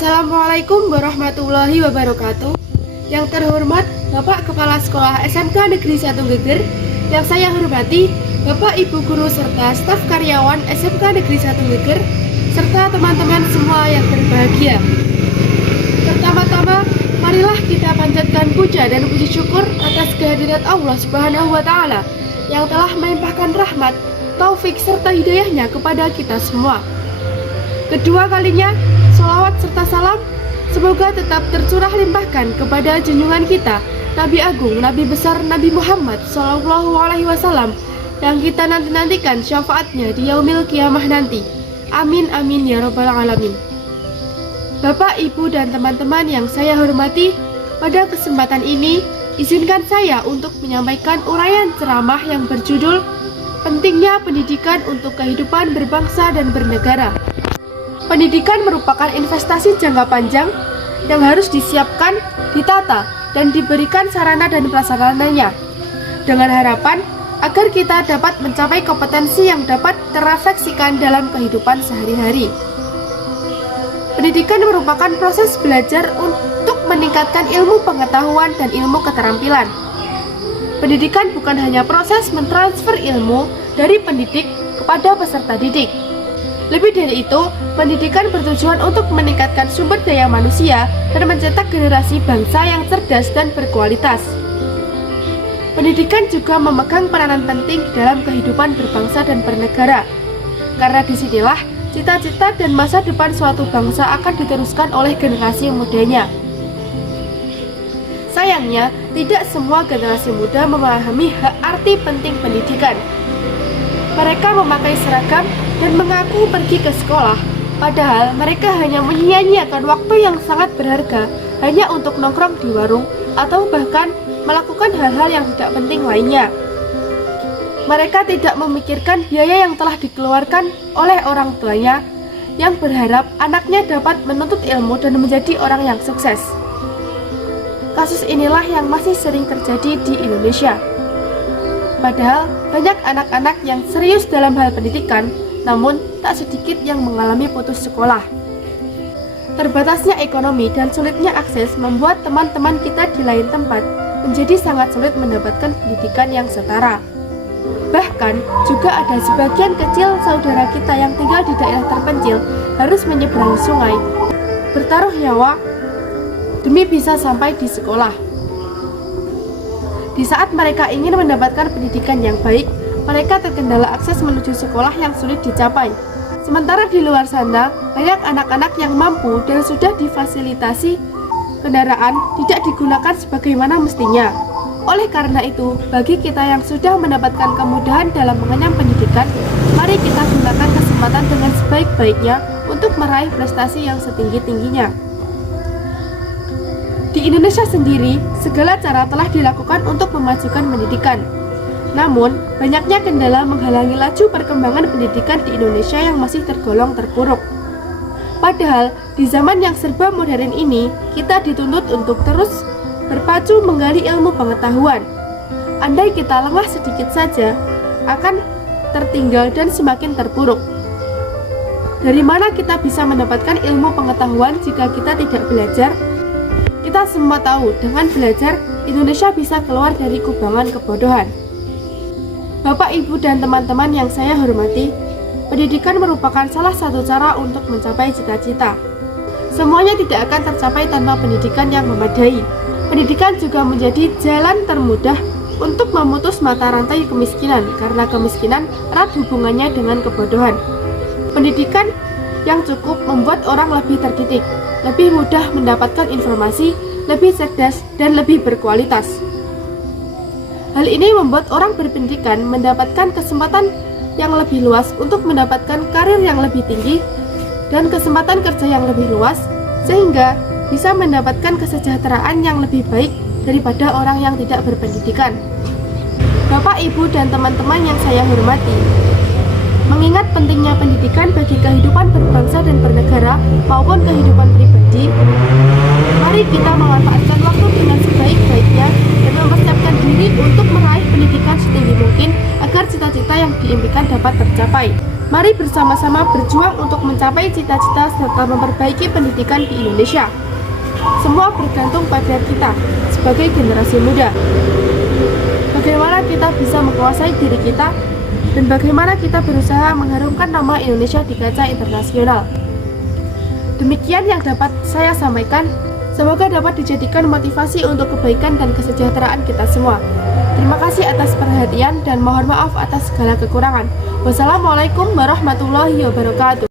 Assalamualaikum warahmatullahi wabarakatuh. Yang terhormat Bapak Kepala Sekolah SMK Negeri 1 Geger, yang saya hormati Bapak Ibu Guru serta staf karyawan SMK Negeri 1 Geger, serta teman-teman semua yang berbahagia. Pertama-tama, marilah kita panjatkan puja dan puji syukur atas kehadirat Allah Subhanahu wa Ta'ala yang telah melimpahkan rahmat, taufik serta hidayahnya kepada kita semua. Kedua kalinya, sholawat serta salam semoga tetap tercurah limpahkan kepada junjungan kita, Nabi Agung, Nabi Besar Nabi Muhammad SAW, yang kita nanti-nantikan syafaatnya di yaumil kiamah nanti. Amin amin ya rabbal alamin. Bapak, Ibu, dan teman-teman yang saya hormati, pada kesempatan ini izinkan saya untuk menyampaikan uraian ceramah yang berjudul Pentingnya Pendidikan untuk Kehidupan Berbangsa dan Bernegara. Pendidikan merupakan investasi jangka panjang yang harus disiapkan, ditata, dan diberikan sarana dan prasarananya dengan harapan agar kita dapat mencapai kompetensi yang dapat terrefleksikan dalam kehidupan sehari-hari. Pendidikan merupakan proses belajar untuk meningkatkan ilmu pengetahuan dan ilmu keterampilan. Pendidikan bukan hanya proses mentransfer ilmu dari pendidik kepada peserta didik. Lebih dari itu, pendidikan bertujuan untuk meningkatkan sumber daya manusia dan mencetak generasi bangsa yang cerdas dan berkualitas. Pendidikan juga memegang peranan penting dalam kehidupan berbangsa dan bernegara, karena disinilah cita-cita dan masa depan suatu bangsa akan diteruskan oleh generasi mudanya. Sayangnya, tidak semua generasi muda memahami arti penting pendidikan. Mereka memakai seragam dan mengaku pergi ke sekolah, padahal mereka hanya menyia-nyiakan waktu yang sangat berharga hanya untuk nongkrong di warung atau bahkan melakukan hal-hal yang tidak penting lainnya. Mereka tidak memikirkan biaya yang telah dikeluarkan oleh orang tuanya yang berharap anaknya dapat menuntut ilmu dan menjadi orang yang sukses. Kasus inilah yang masih sering terjadi di Indonesia. Padahal banyak anak-anak yang serius dalam hal pendidikan, namun tak sedikit yang mengalami putus sekolah. Terbatasnya ekonomi dan sulitnya akses membuat teman-teman kita di lain tempat menjadi sangat sulit mendapatkan pendidikan yang setara. Bahkan juga ada sebagian kecil saudara kita yang tinggal di daerah terpencil harus menyeberangi sungai, bertaruh nyawa demi bisa sampai di sekolah. Di saat mereka ingin mendapatkan pendidikan yang baik, mereka terkendala akses menuju sekolah yang sulit dicapai. Sementara di luar sana, banyak anak-anak yang mampu dan sudah difasilitasi kendaraan tidak digunakan sebagaimana mestinya. Oleh karena itu, bagi kita yang sudah mendapatkan kemudahan dalam mengenyam pendidikan, mari kita gunakan kesempatan dengan sebaik-baiknya untuk meraih prestasi yang setinggi-tingginya. Di Indonesia sendiri, segala cara telah dilakukan untuk memajukan pendidikan. Namun, banyaknya kendala menghalangi laju perkembangan pendidikan di Indonesia yang masih tergolong terpuruk. Padahal, di zaman yang serba modern ini, kita dituntut untuk terus berpacu menggali ilmu pengetahuan. Andai kita lengah sedikit saja, akan tertinggal dan semakin terpuruk. Dari mana kita bisa mendapatkan ilmu pengetahuan jika kita tidak belajar? Kita semua tahu, dengan belajar, Indonesia bisa keluar dari kubangan kebodohan. Bapak, Ibu, dan teman-teman yang saya hormati, pendidikan merupakan salah satu cara untuk mencapai cita-cita. Semuanya tidak akan tercapai tanpa pendidikan yang memadai. Pendidikan juga menjadi jalan termudah untuk memutus mata rantai kemiskinan, karena kemiskinan erat hubungannya dengan kebodohan. Pendidikan yang cukup membuat orang lebih terdidik, lebih mudah mendapatkan informasi, lebih cerdas, dan lebih berkualitas. Hal ini membuat orang berpendidikan mendapatkan kesempatan yang lebih luas untuk mendapatkan karir yang lebih tinggi dan kesempatan kerja yang lebih luas, sehingga bisa mendapatkan kesejahteraan yang lebih baik daripada orang yang tidak berpendidikan. Bapak, Ibu, dan teman-teman yang saya hormati, mengingat pentingnya pendidikan bagi kehidupan berbangsa dan bernegara maupun kehidupan pribadi, mari kita memanfaatkan waktu dengan sebaik-baiknya dan mempersiapkan diri untuk meraih pendidikan setinggi mungkin agar cita-cita yang diimpikan dapat tercapai. Mari bersama-sama berjuang untuk mencapai cita-cita serta memperbaiki pendidikan di Indonesia. Semua bergantung pada kita sebagai generasi muda. Bagaimana kita bisa menguasai diri kita dan bagaimana kita berusaha mengharumkan nama Indonesia di kancah internasional. Demikian yang dapat saya sampaikan. Semoga dapat dijadikan motivasi untuk kebaikan dan kesejahteraan kita semua. Terima kasih atas perhatian dan mohon maaf atas segala kekurangan. Wassalamualaikum warahmatullahi wabarakatuh.